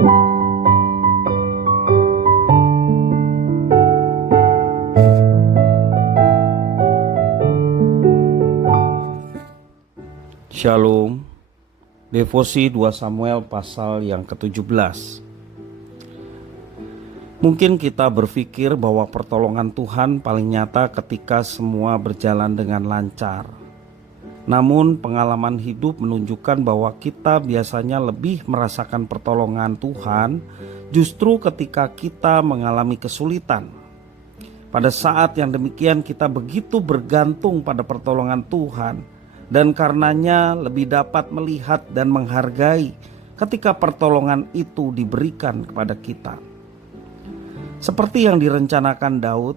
Shalom. Devosi 2 Samuel pasal yang ke-17. Mungkin kita berpikir bahwa pertolongan Tuhan paling nyata ketika semua berjalan dengan lancar. Namun pengalaman hidup menunjukkan bahwa kita biasanya lebih merasakan pertolongan Tuhan justru ketika kita mengalami kesulitan. Pada saat yang demikian kita begitu bergantung pada pertolongan Tuhan, dan karenanya lebih dapat melihat dan menghargai ketika pertolongan itu diberikan kepada kita. Seperti yang direncanakan Daud,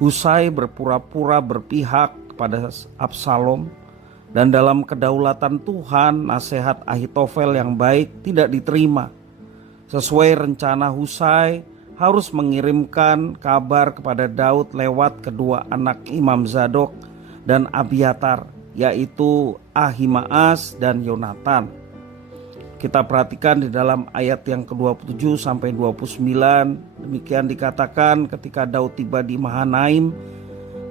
Husai berpura-pura berpihak kepada Absalom, dan dalam kedaulatan Tuhan nasihat Ahitofel yang baik tidak diterima. Sesuai rencana, Husai harus mengirimkan kabar kepada Daud lewat kedua anak Imam Zadok dan Abiatar, yaitu Ahimaas dan Yonatan. Kita perhatikan di dalam ayat yang ke-27 sampai 29, demikian dikatakan, ketika Daud tiba di Mahanaim,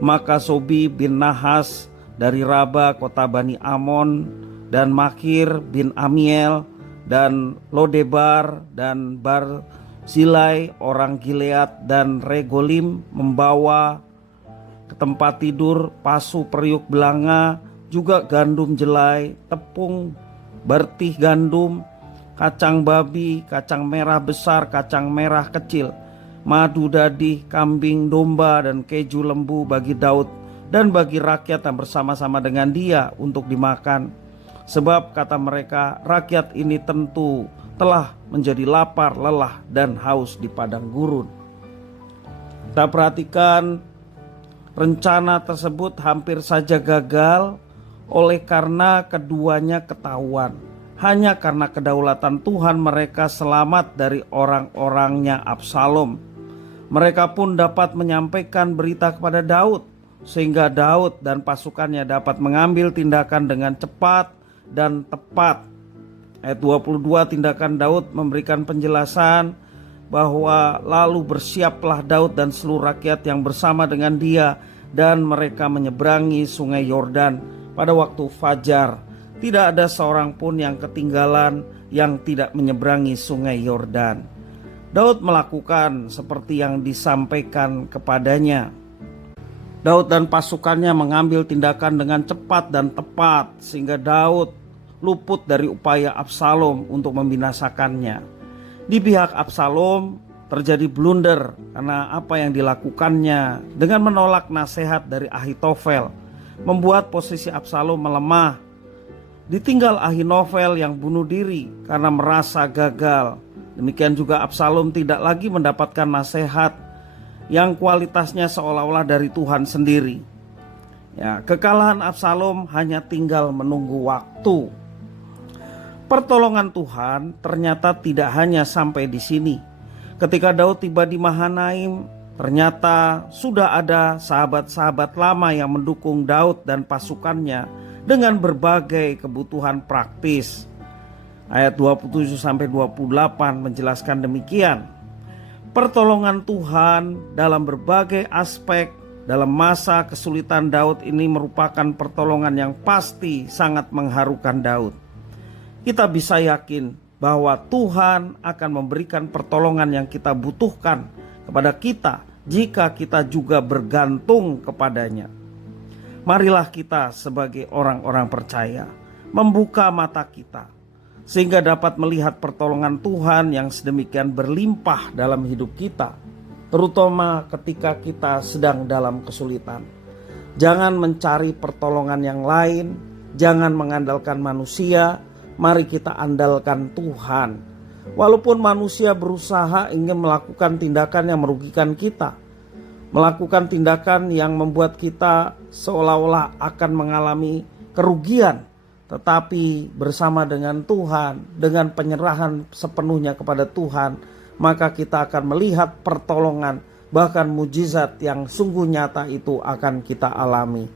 maka Sobi bin Nahas dari Raba kota Bani Amon, dan Makir bin Amiel, dan Lodebar dan Barzilai orang Gilead, dan Regolim membawa ke tempat tidur pasu periuk belanga, juga gandum jelai, tepung, bertih gandum, kacang babi, kacang merah besar, kacang merah kecil, madu dadih, kambing domba, dan keju lembu bagi Daud dan bagi rakyat yang bersama-sama dengan dia untuk dimakan. Sebab kata mereka, rakyat ini tentu telah menjadi lapar, lelah, dan haus di padang gurun. Kita perhatikan rencana tersebut hampir saja gagal oleh karena keduanya ketahuan. Hanya karena kedaulatan Tuhan mereka selamat dari orang-orangnya Absalom. Mereka pun dapat menyampaikan berita kepada Daud, sehingga Daud dan pasukannya dapat mengambil tindakan dengan cepat dan tepat. Ayat 22, tindakan Daud memberikan penjelasan bahwa lalu bersiaplah Daud dan seluruh rakyat yang bersama dengan dia, dan mereka menyeberangi sungai Yordan pada waktu fajar. Tidak ada seorang pun yang ketinggalan yang tidak menyeberangi sungai Yordan. Daud melakukan seperti yang disampaikan kepadanya. Daud dan pasukannya mengambil tindakan dengan cepat dan tepat, sehingga Daud luput dari upaya Absalom untuk membinasakannya. Di pihak Absalom terjadi blunder karena apa yang dilakukannya dengan menolak nasihat dari Ahitofel, membuat posisi Absalom melemah. Ditinggal Ahitofel yang bunuh diri karena merasa gagal. Demikian juga Absalom tidak lagi mendapatkan nasihat yang kualitasnya seolah-olah dari Tuhan sendiri. Kekalahan Absalom hanya tinggal menunggu waktu. Pertolongan Tuhan ternyata tidak hanya sampai di sini. Ketika Daud tiba di Mahanaim, ternyata sudah ada sahabat-sahabat lama yang mendukung Daud dan pasukannya dengan berbagai kebutuhan praktis. Ayat 27 sampai 28 menjelaskan demikian. Pertolongan Tuhan dalam berbagai aspek dalam masa kesulitan Daud ini merupakan pertolongan yang pasti sangat mengharukan Daud. Kita bisa yakin bahwa Tuhan akan memberikan pertolongan yang kita butuhkan kepada kita jika kita juga bergantung kepadanya. Marilah kita sebagai orang-orang percaya membuka mata kita sehingga dapat melihat pertolongan Tuhan yang sedemikian berlimpah dalam hidup kita, terutama ketika kita sedang dalam kesulitan. Jangan mencari pertolongan yang lain, jangan mengandalkan manusia. Mari kita andalkan Tuhan. Walaupun manusia berusaha ingin melakukan tindakan yang merugikan kita, melakukan tindakan yang membuat kita seolah-olah akan mengalami kerugian, tetapi bersama dengan Tuhan, dengan penyerahan sepenuhnya kepada Tuhan, maka kita akan melihat pertolongan, bahkan mujizat yang sungguh nyata itu akan kita alami.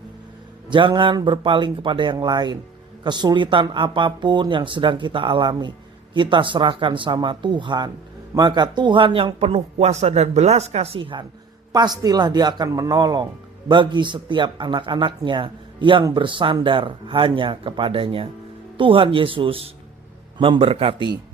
Jangan berpaling kepada yang lain. Kesulitan apapun yang sedang kita alami, kita serahkan sama Tuhan, maka Tuhan yang penuh kuasa dan belas kasihan, pastilah Dia akan menolong bagi setiap anak-anaknya yang bersandar hanya kepadanya. Tuhan Yesus memberkati.